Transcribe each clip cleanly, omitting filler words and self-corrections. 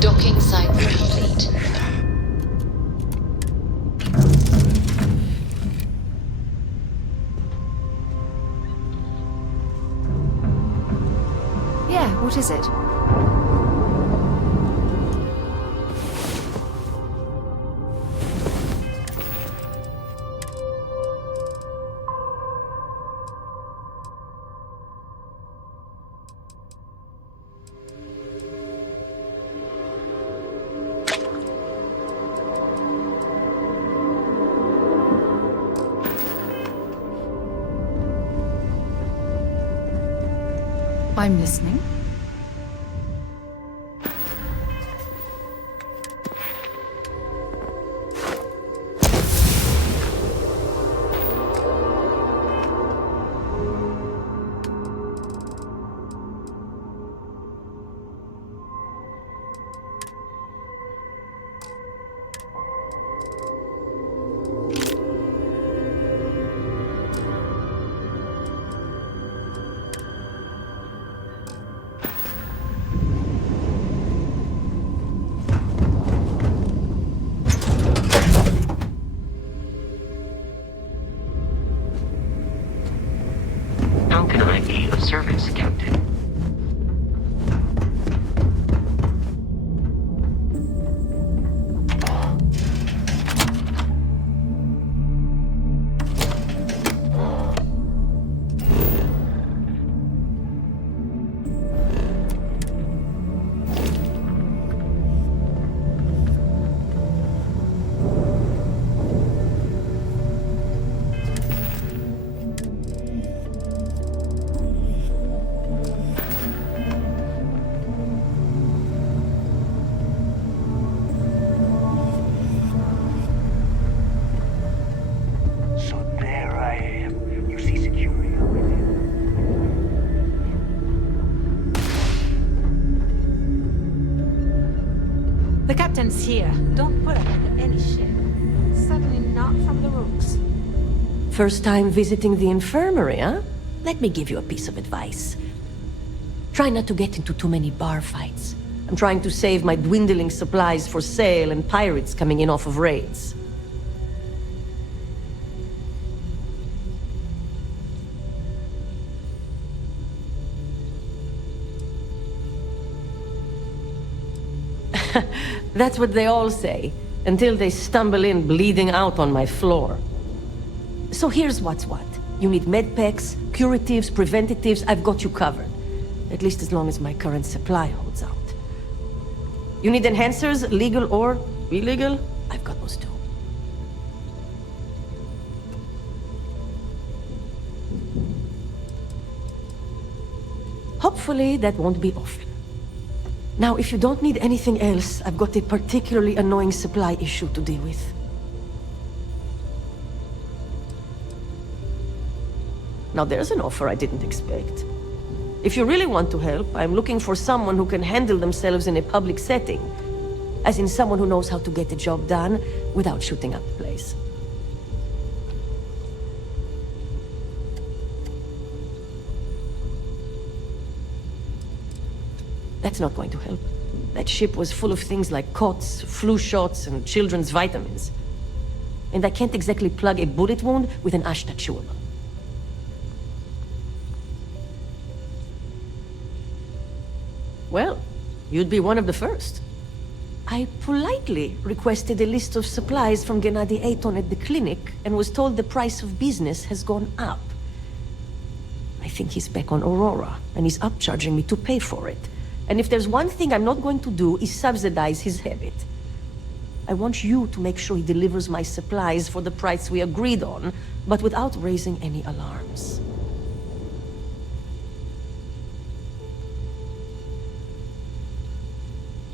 Docking site complete. Yeah, what is it? I'm listening. How can I be of service, Captain? So there I am. You see security over there? The captain's here. Don't put up with any shit. Certainly not from the rooks. First time visiting the infirmary, huh? Let me give you a piece of advice. Try not to get into too many bar fights. I'm trying to save my dwindling supplies for sale and pirates coming in off of raids. That's what they all say, until they stumble in bleeding out on my floor. So here's what's what. You need medpacks, curatives, preventatives, I've got you covered. At least as long as my current supply holds out. You need enhancers, legal or illegal? I've got those too. Hopefully that won't be often. Now, if you don't need anything else, I've got a particularly annoying supply issue to deal with. Now, there's an offer I didn't expect. If you really want to help, I'm looking for someone who can handle themselves in a public setting. As in someone who knows how to get the job done without shooting up the place. That's not going to help. That ship was full of things like cots, flu shots, and children's vitamins. And I can't exactly plug a bullet wound with an Ashta chewable. Well, you'd be one of the first. I politely requested a list of supplies from Gennady Aton at the clinic and was told the price of business has gone up. I think he's back on Aurora, and he's upcharging me to pay for it. And if there's one thing I'm not going to do is subsidize his habit. I want you to make sure he delivers my supplies for the price we agreed on, but without raising any alarms.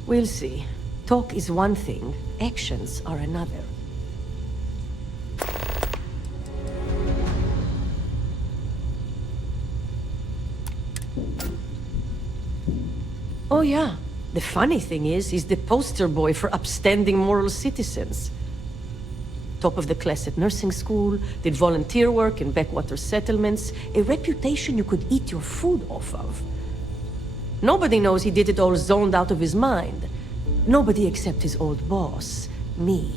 We'll see. Talk is one thing, actions are another. Oh yeah. The funny thing is, he's the poster boy for upstanding moral citizens. Top of the class at nursing school, did volunteer work in backwater settlements, a reputation you could eat your food off of. Nobody knows he did it all zoned out of his mind. Nobody except his old boss, me.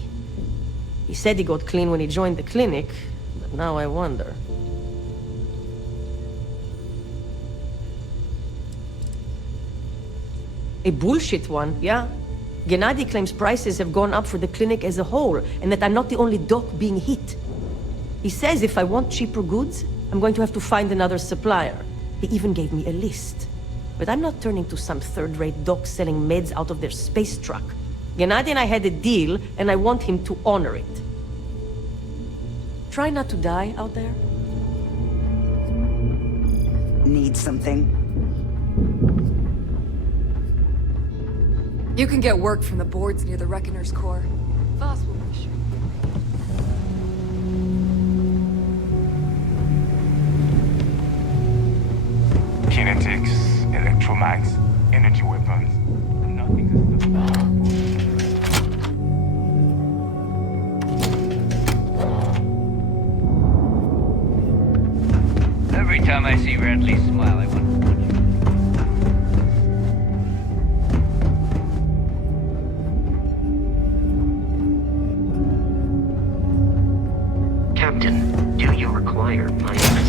He said he got clean when he joined the clinic, but now I wonder. A bullshit one, yeah. Gennady claims prices have gone up for the clinic as a whole, and that I'm not the only doc being hit. He says if I want cheaper goods, I'm going to have to find another supplier. He even gave me a list. But I'm not turning to some third-rate doc selling meds out of their space truck. Gennady and I had a deal, and I want him to honor it. Try not to die out there. Need something? You can get work from the boards near the Reckoner's core. Voss will be sure. Kinetics, electromags, energy weapons. Nothing to stop. Every time I see Radley smile, I want to punch him. Captain, do you require my assistance?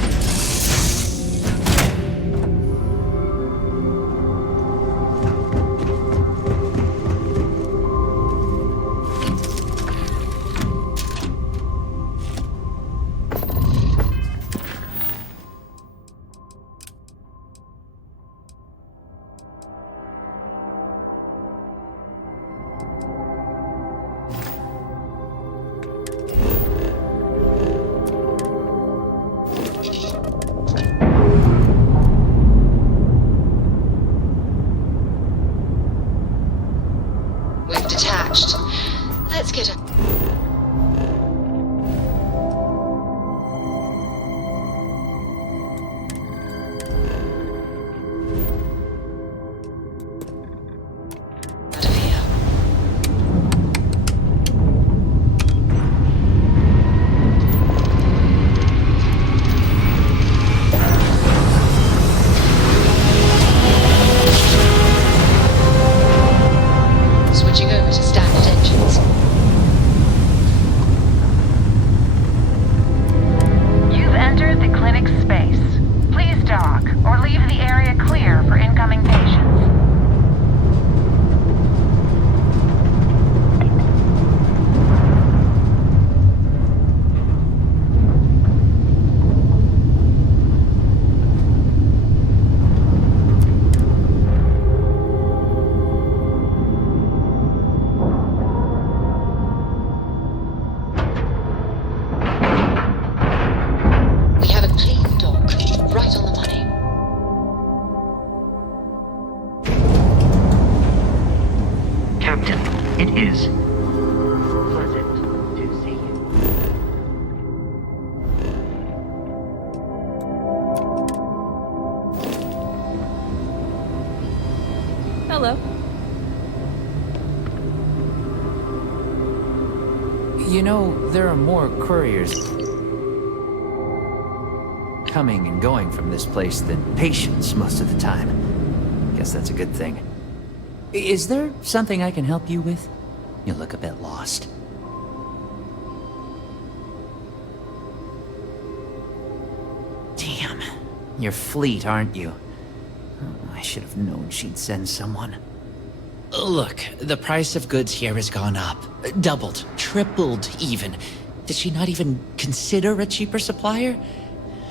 We've detached. Let's get a... out of here. Switching over to standard engines. You've entered the clinic's space. Please dock, or leave the area clear for incoming patients. We have a clean dock, right on the money. Captain, it is pleasant to see you. Hello. You know, there are more couriers coming and going from this place than patients most of the time. Guess that's a good thing. Is there something I can help you with? You look a bit lost. Damn. You're fleet, aren't you? Oh, I should have known she'd send someone. Look, the price of goods here has gone up. Doubled, tripled even. Did she not even consider a cheaper supplier?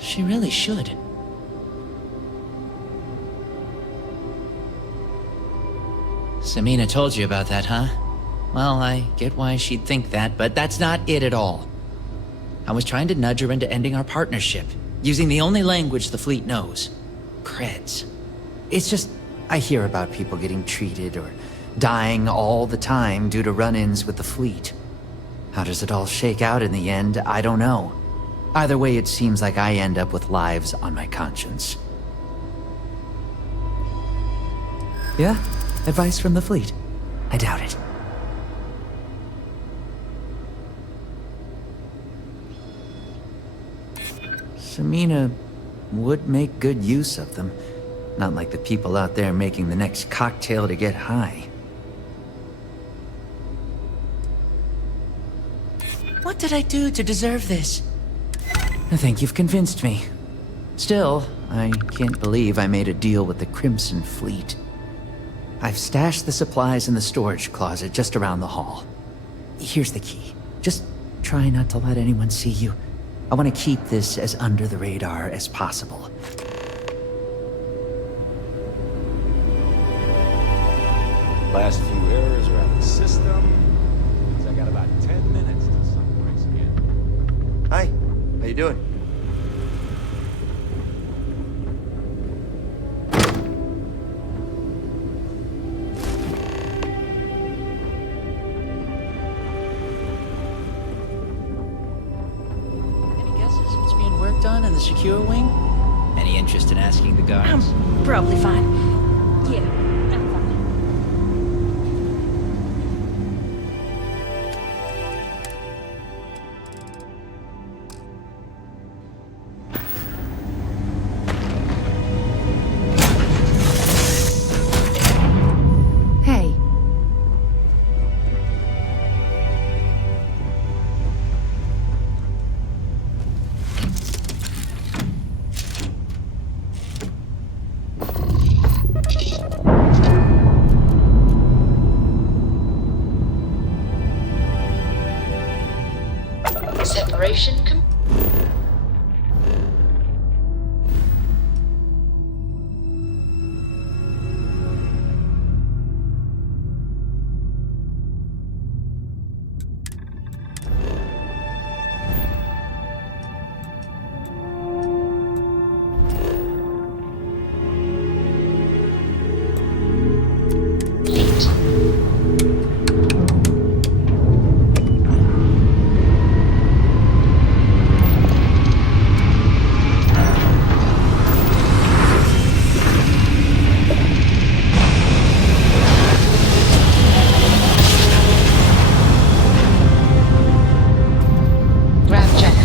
She really should. Samina told you about that, huh? Well, I get why she'd think that, but that's not it at all. I was trying to nudge her into ending our partnership, using the only language the fleet knows. Creds. It's just, I hear about people getting treated or dying all the time due to run-ins with the fleet. How does it all shake out in the end? I don't know. Either way, it seems like I end up with lives on my conscience. Yeah? Advice from the fleet? I doubt it. Samina would make good use of them. Not like the people out there making the next cocktail to get high. What did I do to deserve this? I think you've convinced me. Still, I can't believe I made a deal with the Crimson Fleet. I've stashed the supplies in the storage closet just around the hall. Here's the key. Just try not to let anyone see you. I want to keep this as under the radar as possible. Last few errors around the system. Means I got about 10 minutes till sunrise again. Hi, how you doing? Any guesses what's being worked on in the secure wing? Any interest in asking the guards? I'm probably fine. Yeah, I'm fine. Hey, Separation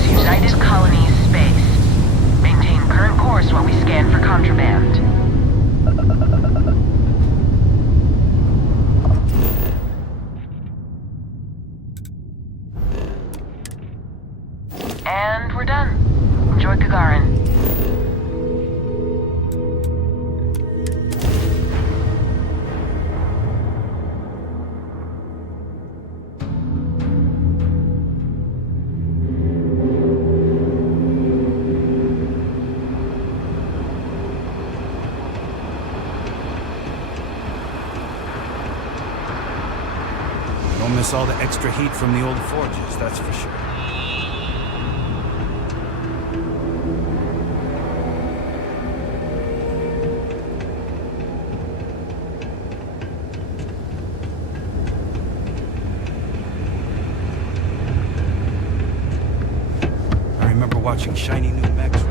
United Colonies space. Maintain current course while we scan for contraband. And we're done. Enjoy Gagarin. Don't miss all the extra heat from the old forges, that's for sure. I remember watching shiny new mechs.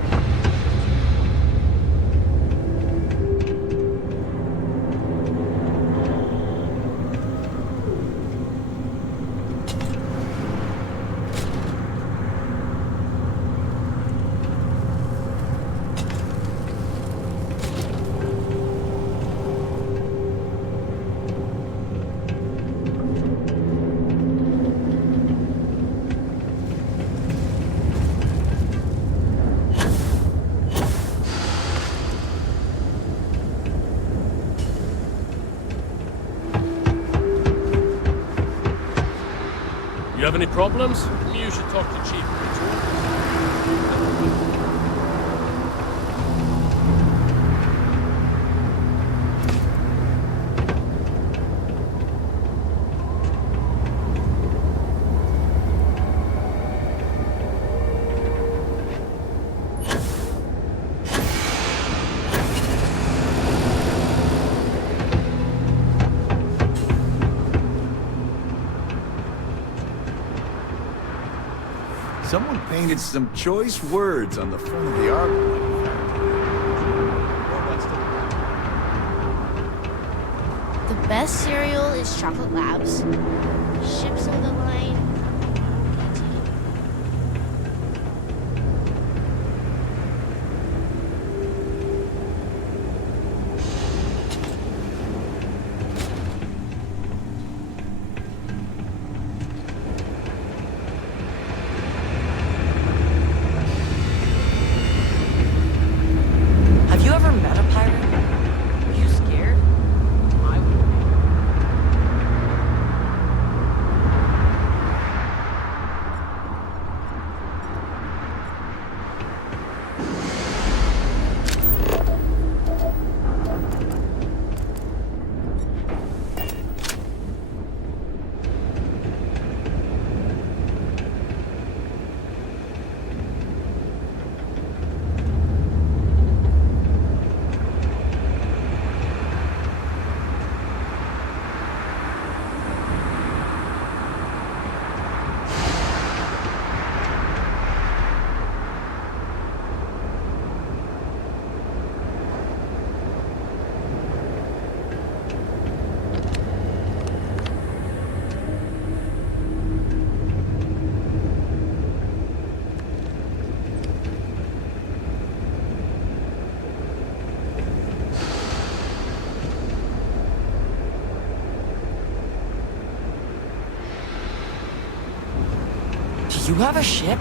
You have any problems? You should talk to Chief Rachel. Someone painted some choice words on the front of the arc. Best cereal is Chocolate Labs. Ships of the line. Have you ever met a pirate? Were you scared? I would be. Do you have a ship?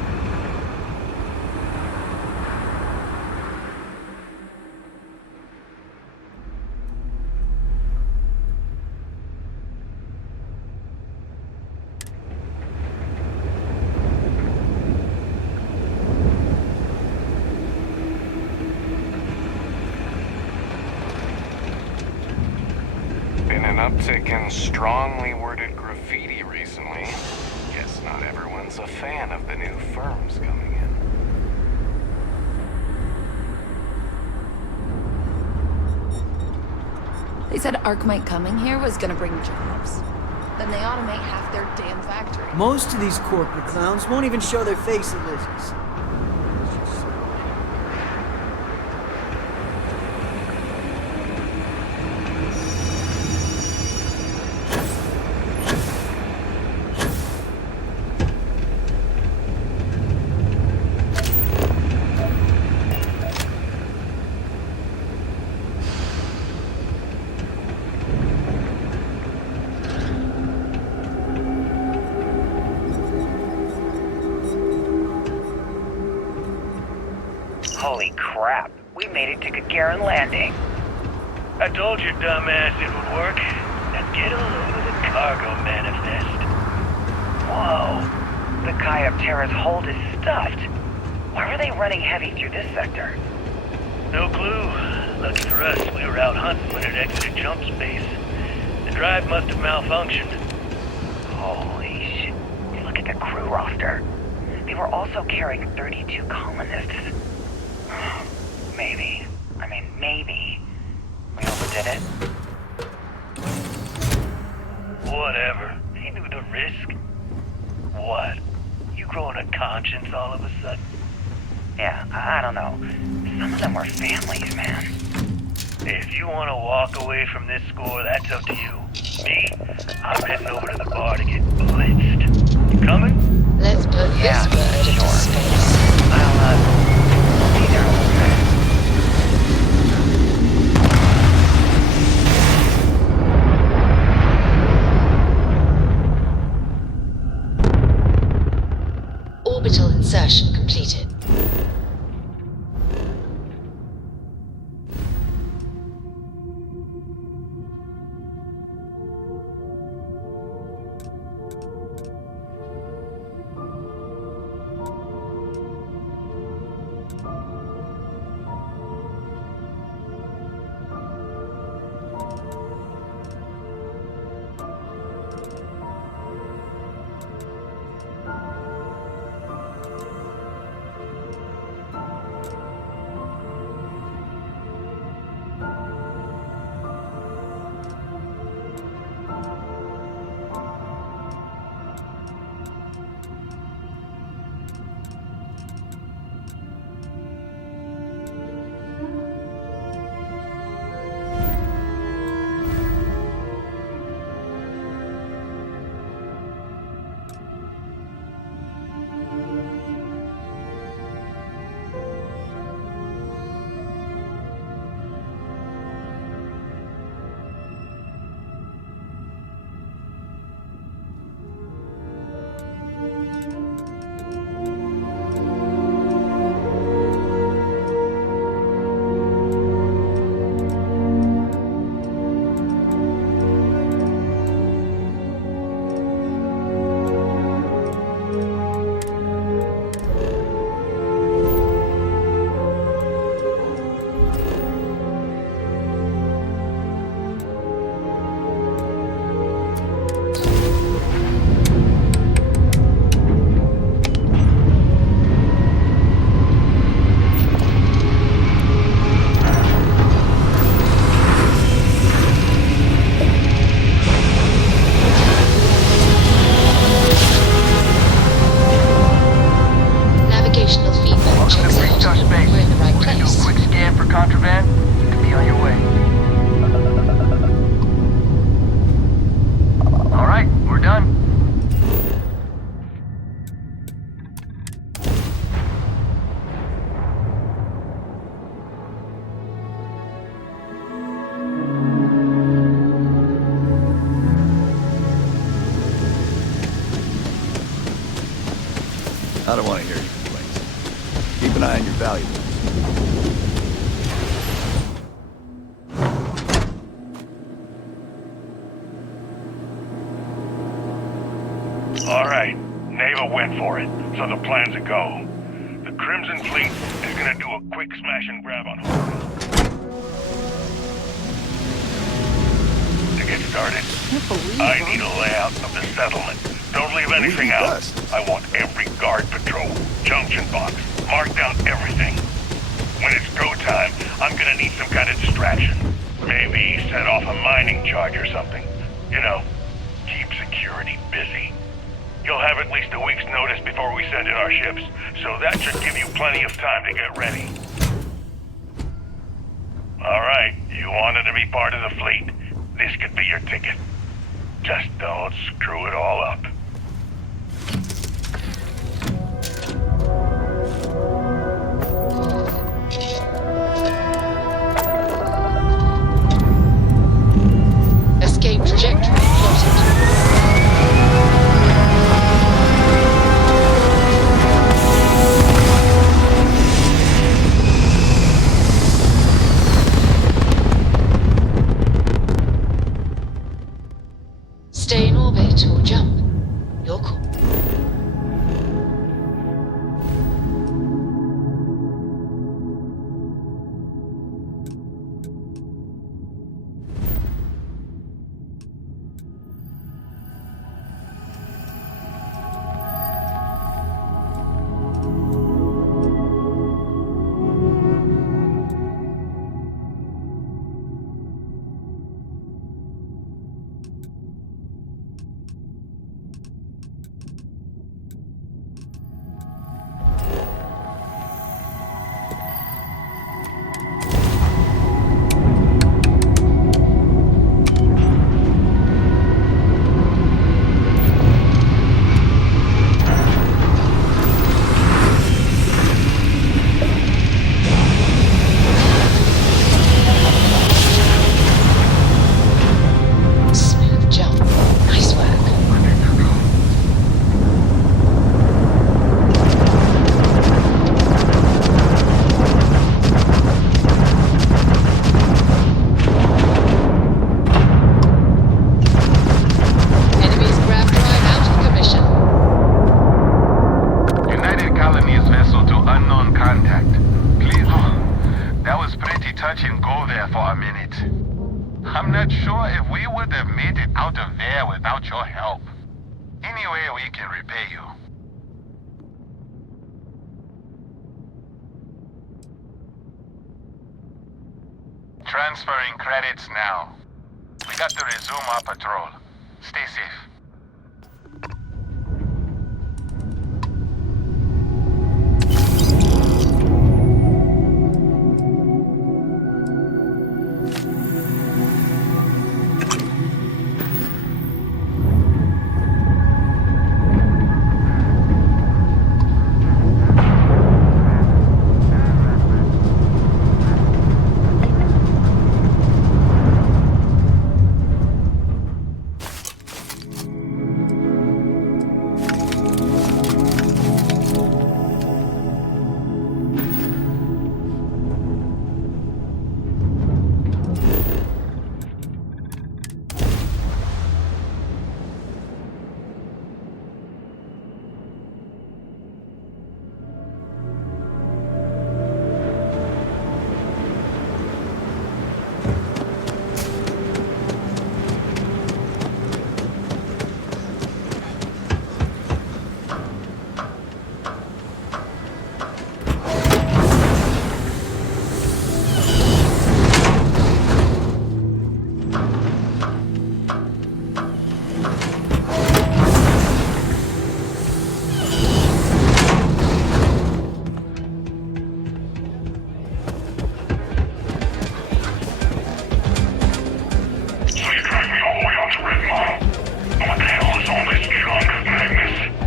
Been an uptick in strongly worded graffiti recently. Guess not everyone's a fan of the new firms coming in. They said Arcmite coming here was gonna bring jobs. Then they automate half their damn factory. Most of these corporate clowns won't even show their face at Lizzie's. Holy crap, we made it to Gagarin Landing. I told your dumbass it would work. Now get a load of the cargo manifest. Whoa, the Kyoptera's hold is stuffed. Why were they running heavy through this sector? No clue. Lucky for us, we were out hunting when it exited jump space. The drive must have malfunctioned. Holy shit, look at the crew roster. They were also carrying 32 colonists. Maybe. We overdid it. Whatever. He knew the risk. What? You growing a conscience all of a sudden? Yeah, I don't know. Some of them were families, man. If you want to walk away from this score, that's up to you. Me? I'm heading over to the bar to get blitzed. You coming? Let's put this bird into space. I'll be there. Orbital insertion completed. I don't want to hear your complaints. Keep an eye on your valuables. All right, Neva went for it, so the plan's a go. The Crimson Fleet is gonna do a quick smash and grab on Hogan. To get started, I need a layout of the settlement. Don't leave anything out. I want every guard patrol, junction box, mark down everything. When it's go time, I'm gonna need some kind of distraction. Maybe set off a mining charge or something. You know, keep security busy. You'll have at least a week's notice before we send in our ships, so that should give you plenty of time to get ready. All right, you wanted to be part of the fleet. This could be your ticket. Just don't screw it all up. Escape trajectory plotted. Stay in orbit or jump. Your call. I'm not sure if we would have made it out of there without your help. Any way we can repay you. Transferring credits now. We got to resume our patrol. Stay safe.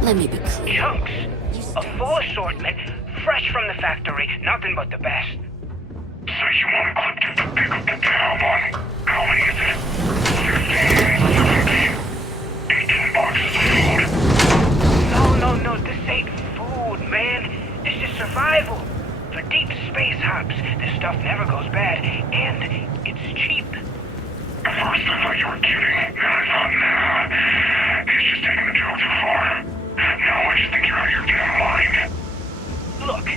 Let me be clear. Chunks. A full assortment, fresh from the factory, nothing but the best. So you want Clifton to pick up the tab on, how many is it? 15, 17, 18 boxes of food? No, this ain't food, I thought you were kidding. And I thought, nah, he's just taking the joke too far. Now I just think you're out of your damn mind. Look,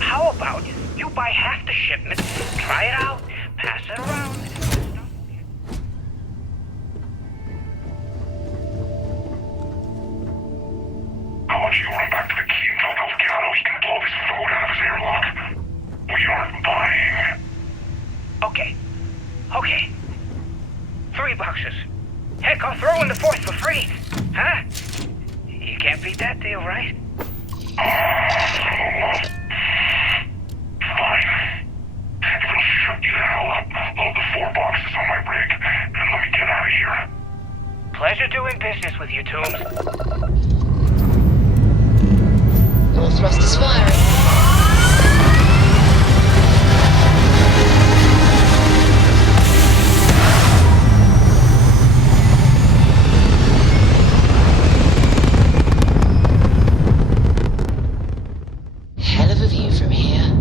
how about you buy half the shipment, try it out, pass it around, How about you run back to the key and tell Delgado he can blow his food out of his airlock? We aren't buying. Okay. 3 boxes. Heck, I'll throw in the 4th for free. Huh? You can't beat that deal, right? Fine. If it'll shut you the hell up, load the 4 boxes on my rig and let me get out of here. Pleasure doing business with you, Toombs. Your thrust is firing. Hell of a view from here.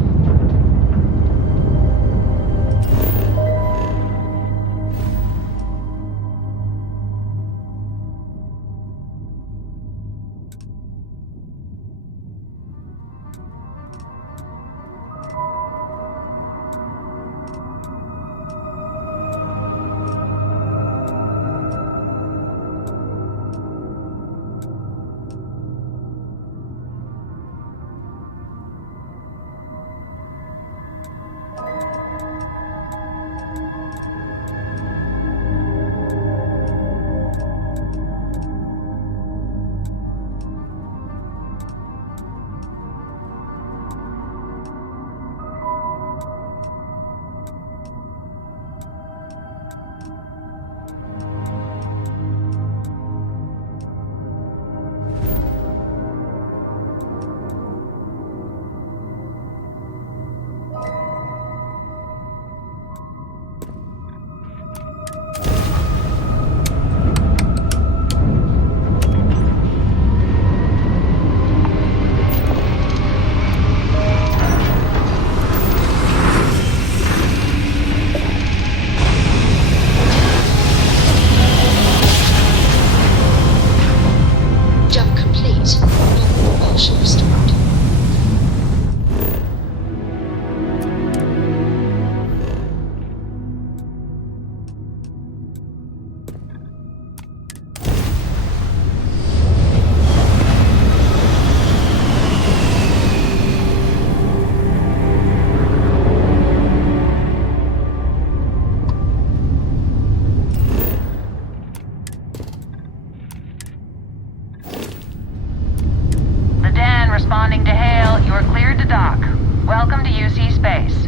Responding to hail, you are cleared to dock. Welcome to UC Space.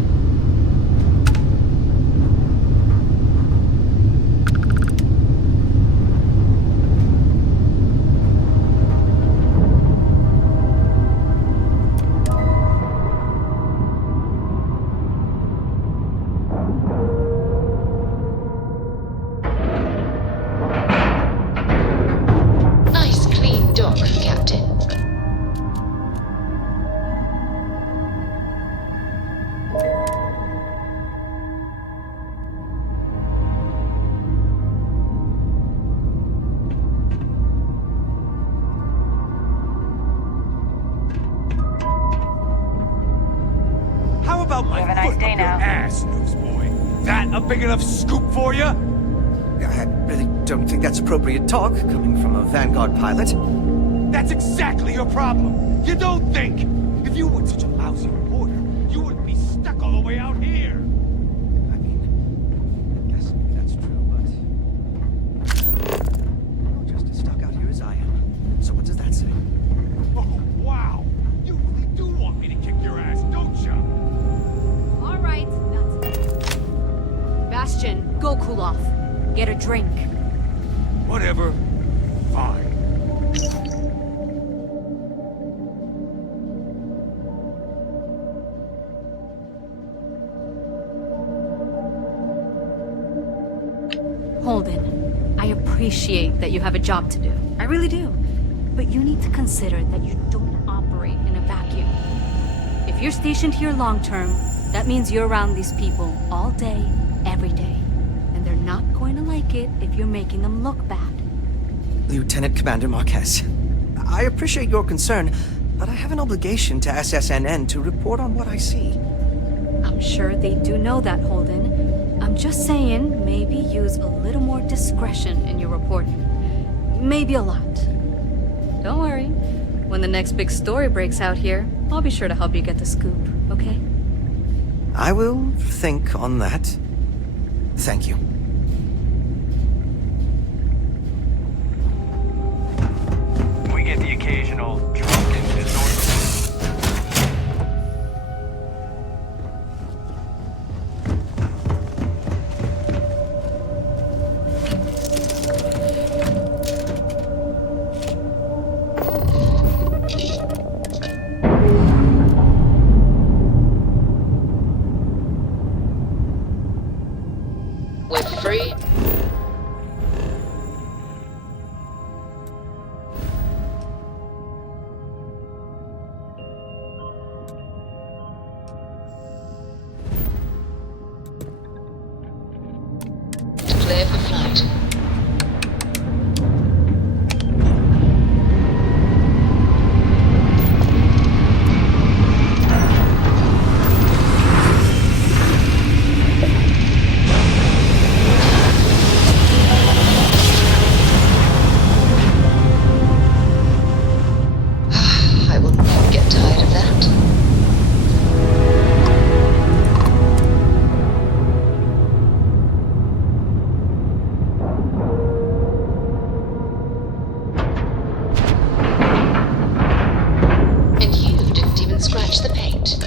Nice clean dock, Captain. How about my Have a nice foot day up your now. ass, newsboy? That a big enough scoop for you? I really don't think that's appropriate talk coming from a Vanguard pilot. That's exactly your problem. You don't think. If you weren't such a lousy reporter, you wouldn't be stuck all the way out here. I mean, I guess that's true, but you're just as stuck out here as I am. So what does that say? Oh, wow. You really do want me to kick your ass, don't you? All right, nuts. Bastion, go cool off. Get a drink. Whatever. Fine. Holden, I appreciate that you have a job to do. I really do. But you need to consider that you don't operate in a vacuum. If you're stationed here long term, that means you're around these people all day, every day. And they're not going to like like it if you're making them look bad. Lieutenant Commander Marquez, I appreciate your concern, but I have an obligation to SSNN to report on what I see. I'm sure they do know that, Holden. I'm just saying, maybe use a little more discretion in your reporting. Maybe a lot. Don't worry. When the next big story breaks out here, I'll be sure to help you get the scoop, okay? I will think on that. Thank you. We get the occasional drunken disorder. We're free. Clear for flight. I will never get tired of that. And you didn't even scratch the paint.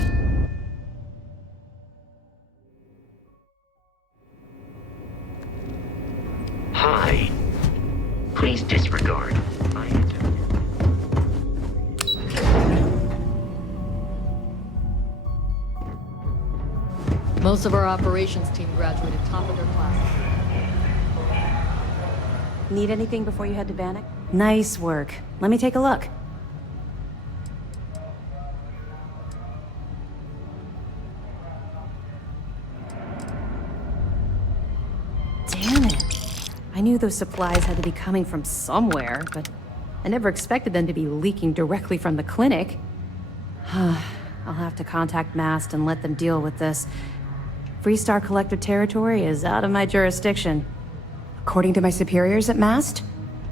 Hi. Please disregard. I interrupted. Most of our operations team graduated top of their class. Need anything before you head to Bannock? Nice work. Let me take a look. Damn it. I knew those supplies had to be coming from somewhere, but I never expected them to be leaking directly from the clinic. I'll have to contact MAST and let them deal with this. Freestar Collector territory is out of my jurisdiction. According to my superiors at MAST,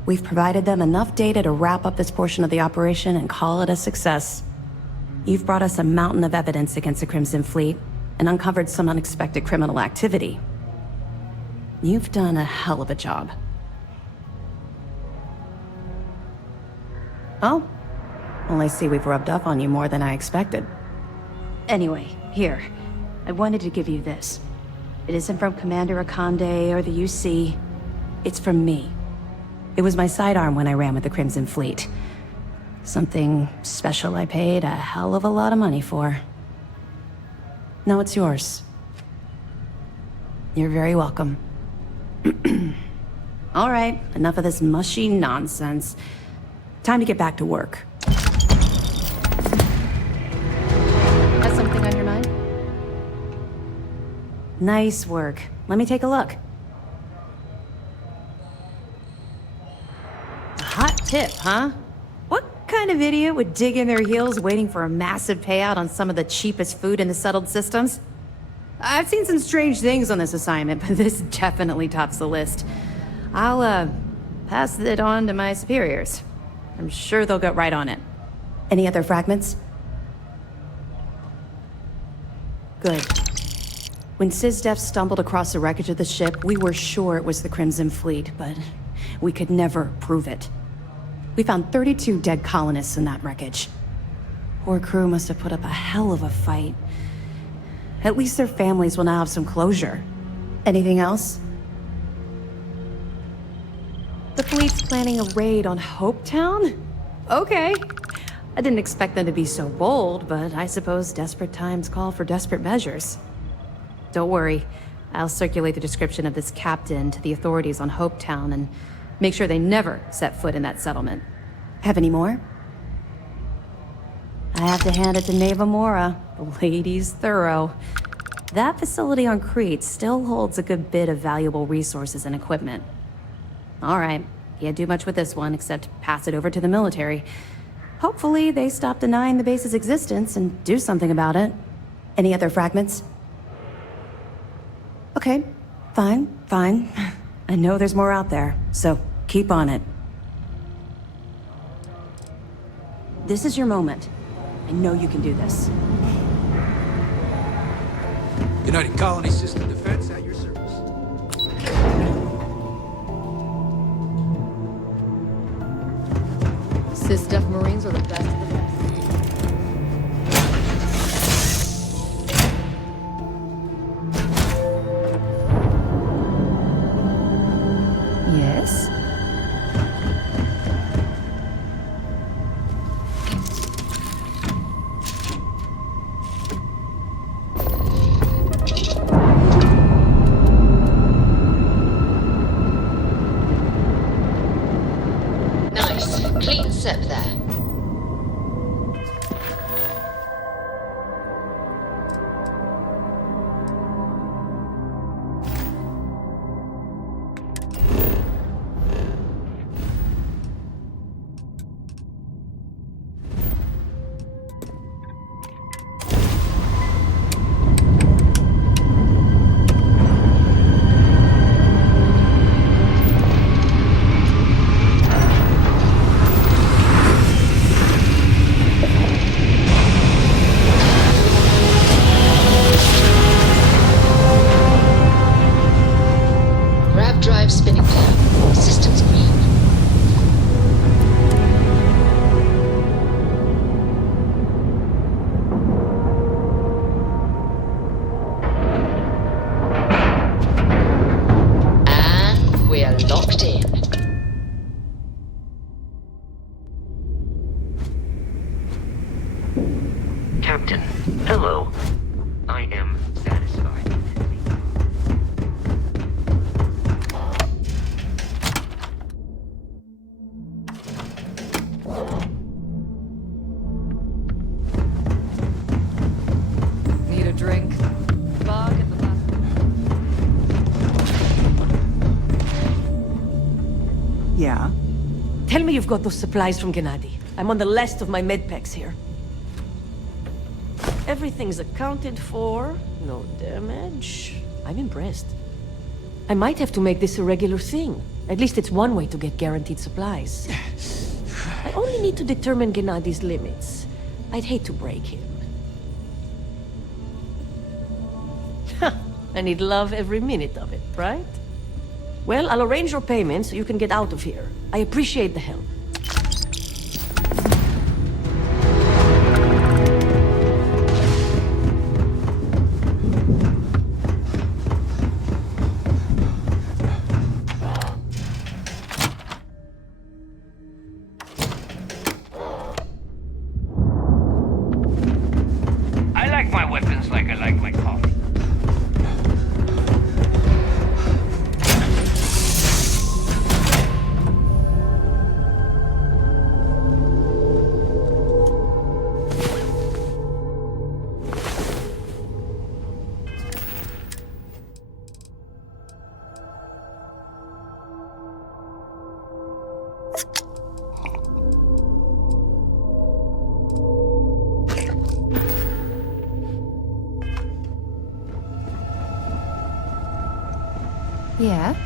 we've provided them enough data to wrap up this portion of the operation and call it a success. You've brought us a mountain of evidence against the Crimson Fleet and uncovered some unexpected criminal activity. You've done a hell of a job. Oh? Well, I see we've rubbed up on you more than I expected. Anyway, here. I wanted to give you this. It isn't from Commander Akande or the UC. It's from me. It was my sidearm when I ran with the Crimson Fleet. Something special I paid a hell of a lot of money for. Now it's yours. You're very welcome. All right, enough of this mushy nonsense. Time to get back to work. Got something on your mind? Nice work. Let me take a look. A hot tip, huh? What kind of idiot would dig in their heels waiting for a massive payout on some of the cheapest food in the settled systems? I've seen some strange things on this assignment, but this definitely tops the list. I'll, pass it on to my superiors. I'm sure they'll get right on it. Any other fragments? Good. When SysDef stumbled across the wreckage of the ship, we were sure it was the Crimson Fleet, but we could never prove it. We found 32 dead colonists in that wreckage. Poor crew must have put up a hell of a fight. At least their families will now have some closure. Anything else? The fleet's planning a raid on Hopetown? Okay. I didn't expect them to be so bold, but I suppose desperate times call for desperate measures. Don't worry. I'll circulate the description of this captain to the authorities on Hopetown and make sure they never set foot in that settlement. Have any more? I have to hand it to Neva Mora. The lady's thorough. That facility on Crete still holds a good bit of valuable resources and equipment. All right, can't do much with this one except pass it over to the military. Hopefully they stop denying the base's existence and do something about it. Any other fragments? Okay, fine. I know there's more out there, so keep on it. This is your moment. I know you can do this. United Colony System Defense at your service. SysDef Marines are the best of the best. Yes? Nice. Clean sep there. Grab drive spinning clear. Systems green. And we're locked in. Captain, hello. I am satisfied. Need a drink? Bog at the last. Yeah? Tell me you've got those supplies from Gennady. I'm on the last of my medpacks here. Everything's accounted for. No damage. I'm impressed. I might have to make this a regular thing. At least it's one way to get guaranteed supplies. I only need to determine Gennady's limits. I'd hate to break him. And he'd love every minute of it, right? Well, I'll arrange your payment so you can get out of here. I appreciate the help. I like my weapons like I like my coffee. Yeah?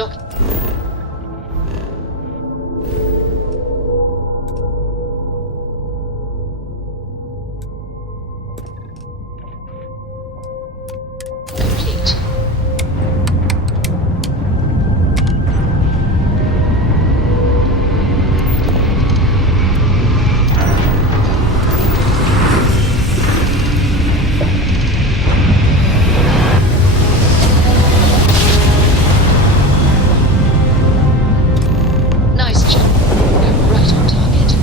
Doc. Complete. Nice job. We're right on target.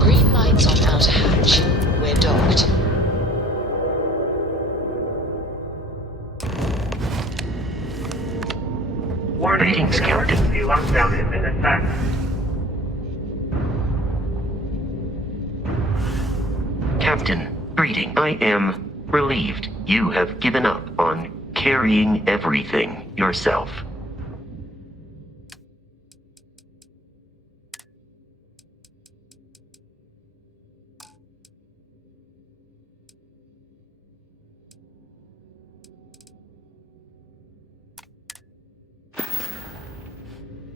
Green lights on outer hatch. We're docked. Greetings, Captain. The lockdown has been attacked. Captain, greeting. I am relieved you have given up on carrying everything yourself.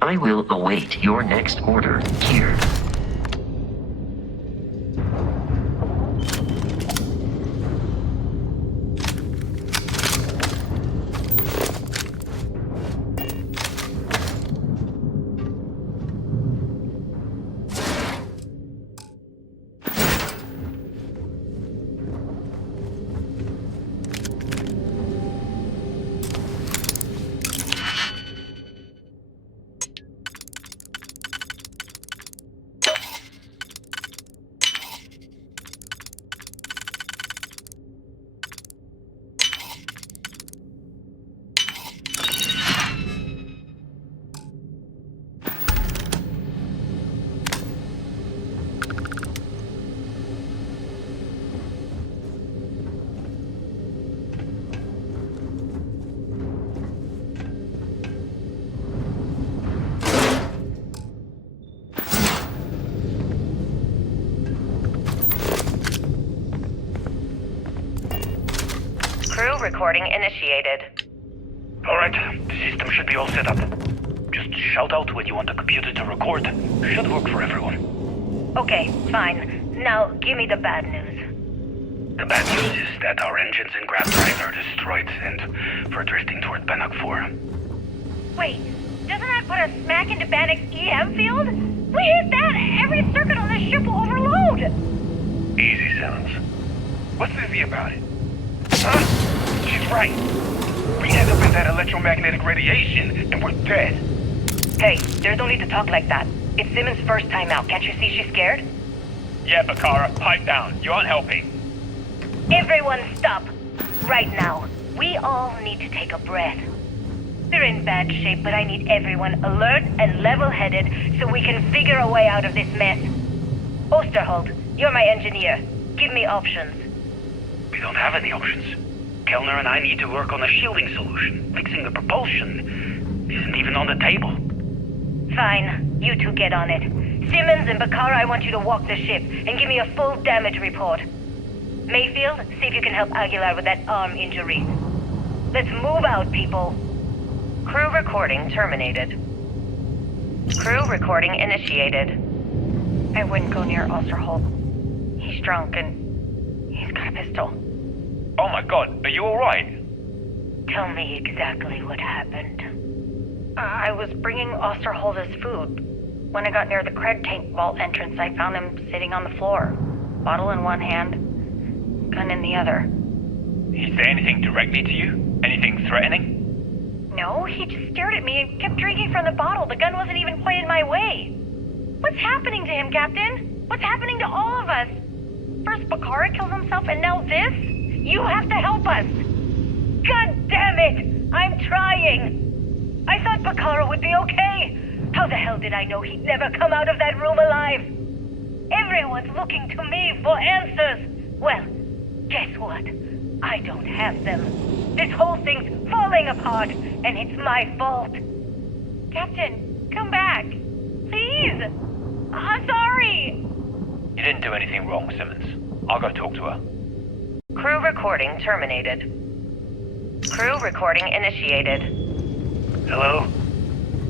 I will await your next order here. Crew recording initiated. Alright, the system should be all set up. Just shout out when you want the computer to record. Should work for everyone. Okay, fine. Now, give me the bad news. The bad news is that our engines in Grab Drive are destroyed, and we're drifting toward Bannock 4. Wait, doesn't that put us smack into Bannock's EM field? We hit that, every circuit on this ship will overload! Easy, Simmons. What's easy about it? Huh? She's right. We end up in that electromagnetic radiation, and we're dead. Hey, there's no need to talk like that. It's Simmons' first time out. Can't you see she's scared? Yeah, Bakara, pipe down. You aren't helping. Everyone stop. Right now. We all need to take a breath. We're in bad shape, but I need everyone alert and level-headed so we can figure a way out of this mess. Osterholt, you're my engineer. Give me options. We don't have any options. Kellner and I need to work on a shielding solution. Fixing the propulsion isn't even on the table. Fine. You two get on it. Simmons and Bakara, I want you to walk the ship and give me a full damage report. Mayfield, see if you can help Aguilar with that arm injury. Let's move out, people. Crew recording terminated. Crew recording initiated. I wouldn't go near Osterholt. He's drunk and he's got a pistol. Oh my god, are you alright? Tell me exactly what happened. I was bringing Osterholder's food. When I got near the Craig tank vault entrance, I found him sitting on the floor. Bottle in one hand, gun in the other. He say anything directly to you? Anything threatening? No, he just stared at me and kept drinking from the bottle. The gun wasn't even pointed my way. What's happening to him, Captain? What's happening to all of us? First Bakara kills himself and now this? You have to help us! God damn it! I'm trying! I thought Bakara would be okay! How the hell did I know he'd never come out of that room alive? Everyone's looking to me for answers! Well, guess what? I don't have them. This whole thing's falling apart, and it's my fault. Captain, come back. Please! I'm sorry! You didn't do anything wrong, Simmons. I'll go talk to her. Crew recording terminated. Crew recording initiated. Hello?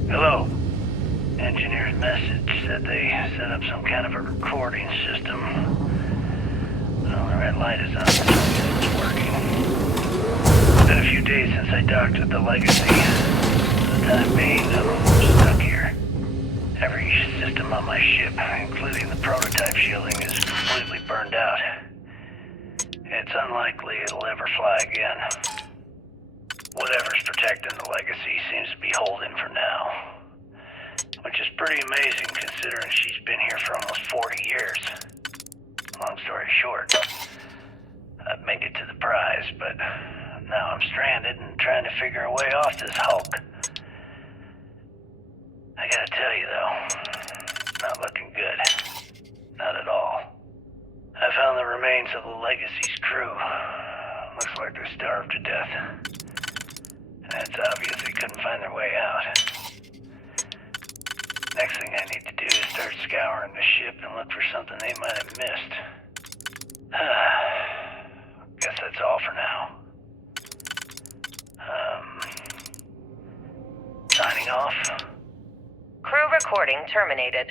Hello? Engineer's message said they set up some kind of a recording system. Well, the red light is on, so I guess it's working. It's been a few days since I docked at the Legacy. For the time being, I'm stuck here. Every system on my ship, including the prototype shielding, is completely burned out. It's unlikely it'll ever fly again. Whatever's protecting the Legacy seems to be holding for now. Which is pretty amazing considering she's been here for almost 40 years. Long story short, I've made it to the prize, but now I'm stranded and trying to figure a way off this hulk. I gotta tell you though, not looking good. Not at all. I found the remains of the Legacy's crew. Looks like they're starved to death. And it's obvious they couldn't find their way out. Next thing I need to do is start scouring the ship and look for something they might have missed. Guess that's all for now. Signing off. Crew recording terminated.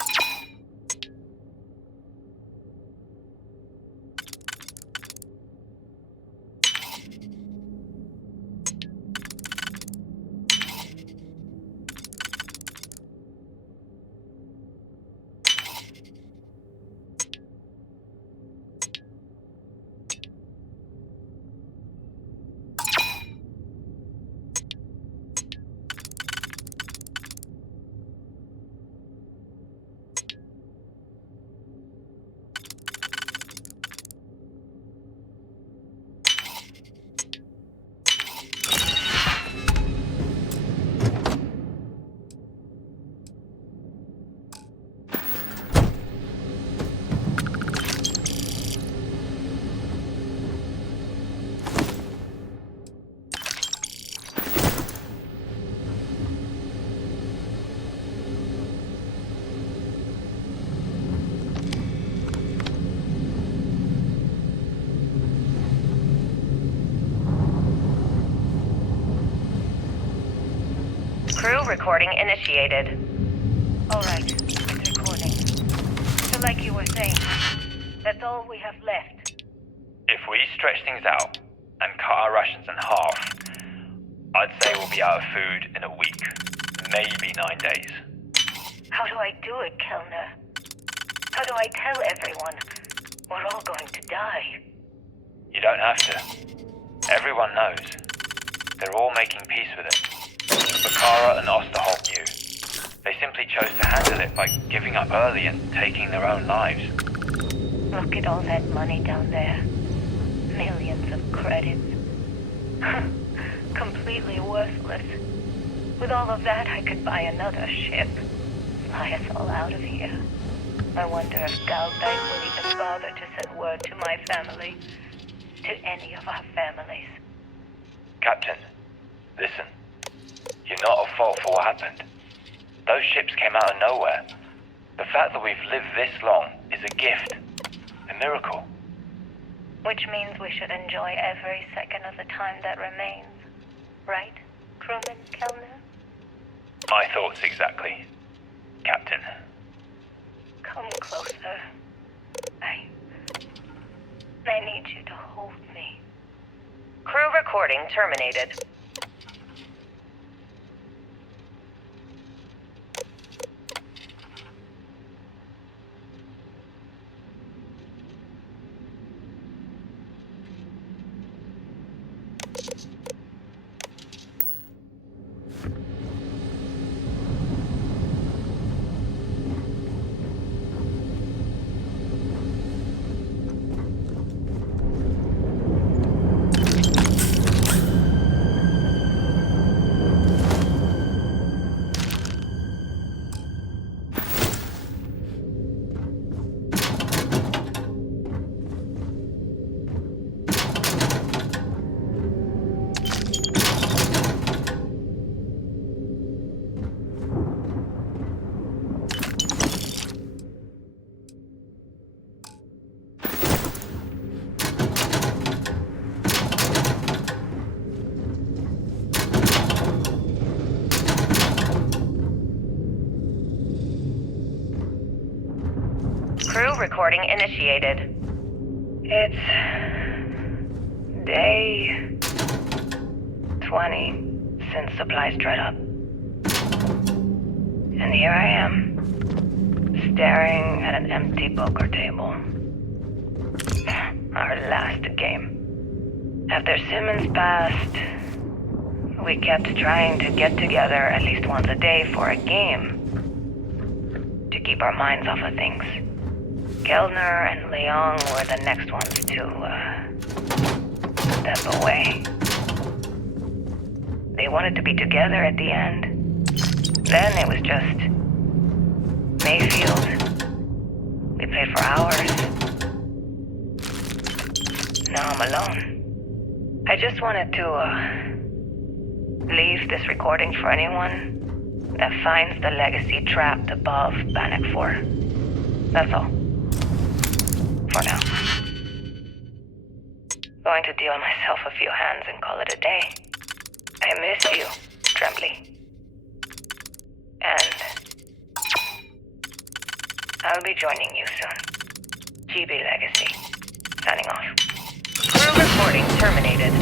Crew recording initiated. Alright, it's recording. So like you were saying, that's all we have left. If we stretch things out and cut our rations in half, I'd say we'll be out of food in a week, maybe 9 days. How do I do it, Kellner? How do I tell everyone we're all going to die? You don't have to. Everyone knows. They're all making peace with it. Bakara and Osterholt knew. They simply chose to handle it by giving up early and taking their own lives. Look at all that money down there. Millions of credits. Completely worthless. With all of that, I could buy another ship. Fly us all out of here. I wonder if Galbank will even bother to send word to my family. To any of our families. Captain, listen. You're not at fault for what happened. Those ships came out of nowhere. The fact that we've lived this long is a gift. A miracle. Which means we should enjoy every second of the time that remains. Right, crewman Kellner? My thoughts exactly, Captain. Come closer. I need you to hold me. Crew recording terminated. Crew recording initiated. It's day 20 since supplies dried up. And here I am, staring at an empty poker table. Our last game. After Simmons passed, we kept trying to get together at least once a day for a game. To keep our minds off of things. Kellner and Leong were the next ones to, step away. They wanted to be together at the end. Then it was just Mayfield. We played for hours. Now I'm alone. I just wanted to, leave this recording for anyone that finds the legacy trapped above Bannock 4. That's all. For now. Going to deal myself a few hands and call it a day. I miss you, Trembly. And I'll be joining you soon. GB Legacy. Signing off. Crew recording terminated.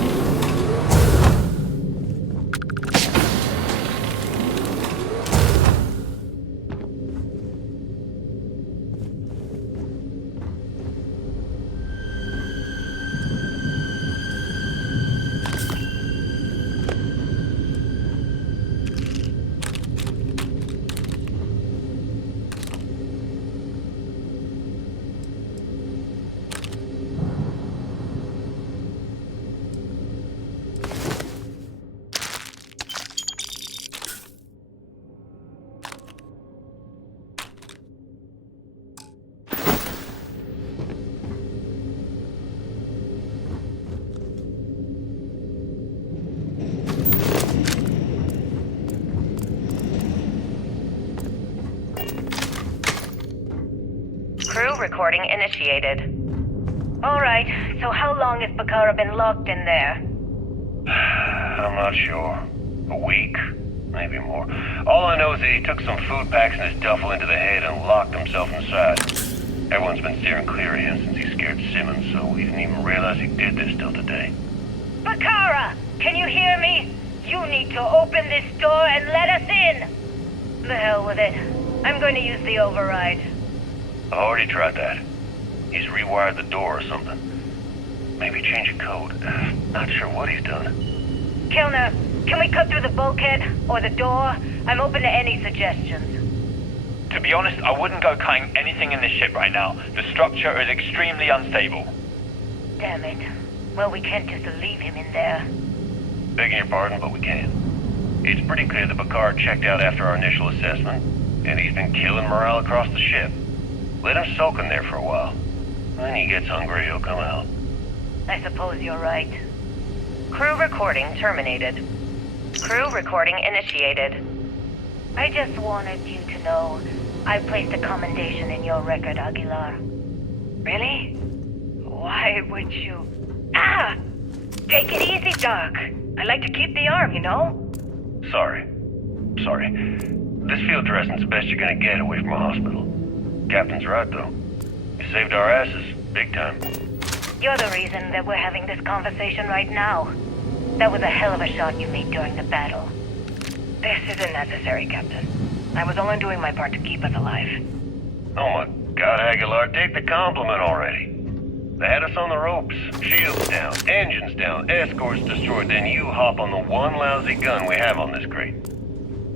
Crew recording initiated. Alright, so how long has Bakara been locked in there? I'm not sure. A week? Maybe more. All I know is that he took some food packs in his duffel into the head and locked himself inside. Everyone's been steering clear of him since he scared Simmons, so we didn't even realize he did this till today. Bakara! Can you hear me? You need to open this door and let us in! The hell with it. I'm going to use the override. I already tried that. He's rewired the door or something. Maybe change a code. Not sure what he's done. Kellner, can we cut through the bulkhead? Or the door? I'm open to any suggestions. To be honest, I wouldn't go cutting anything in this ship right now. The structure is extremely unstable. Damn it. Well, we can't just leave him in there. Begging your pardon, but we can't. It's pretty clear that Bakar checked out after our initial assessment, and he's been killing morale across the ship. Let him soak in there for a while. When he gets hungry, he'll come out. I suppose you're right. Crew recording terminated. Crew recording initiated. I just wanted you to know I placed a commendation in your record, Aguilar. Really? Why would you? Ah! Take it easy, Doc. I like to keep the arm, you know? Sorry. This field dressing's the best you're gonna get away from a hospital. Captain's right, though. You saved our asses, big time. You're the reason that we're having this conversation right now. That was a hell of a shot you made during the battle. This isn't necessary, Captain. I was only doing my part to keep us alive. Oh my God, Aguilar, take the compliment already. They had us on the ropes, shields down, engines down, escorts destroyed, then you hop on the one lousy gun we have on this crate.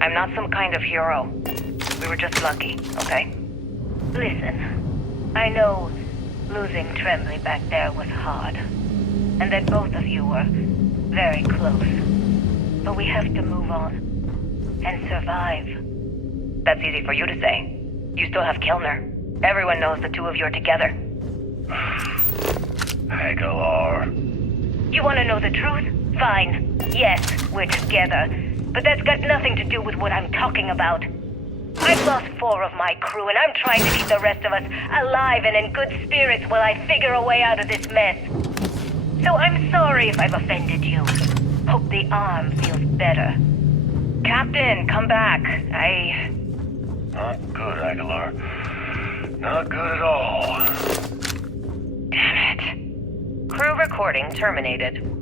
I'm not some kind of hero. We were just lucky, okay? Listen, I know losing Trembly back there was hard, and that both of you were very close. But we have to move on and survive. That's easy for you to say. You still have Kellner. Everyone knows the two of you are together. Aguilar. You want to know the truth? Fine. Yes, we're together. But that's got nothing to do with what I'm talking about. I've lost 4 of my crew, and I'm trying to keep the rest of us alive and in good spirits while I figure a way out of this mess. So I'm sorry if I've offended you. Hope the arm feels better. Captain, come back. Not good, Aguilar. Not good at all. Damn it. Crew recording terminated.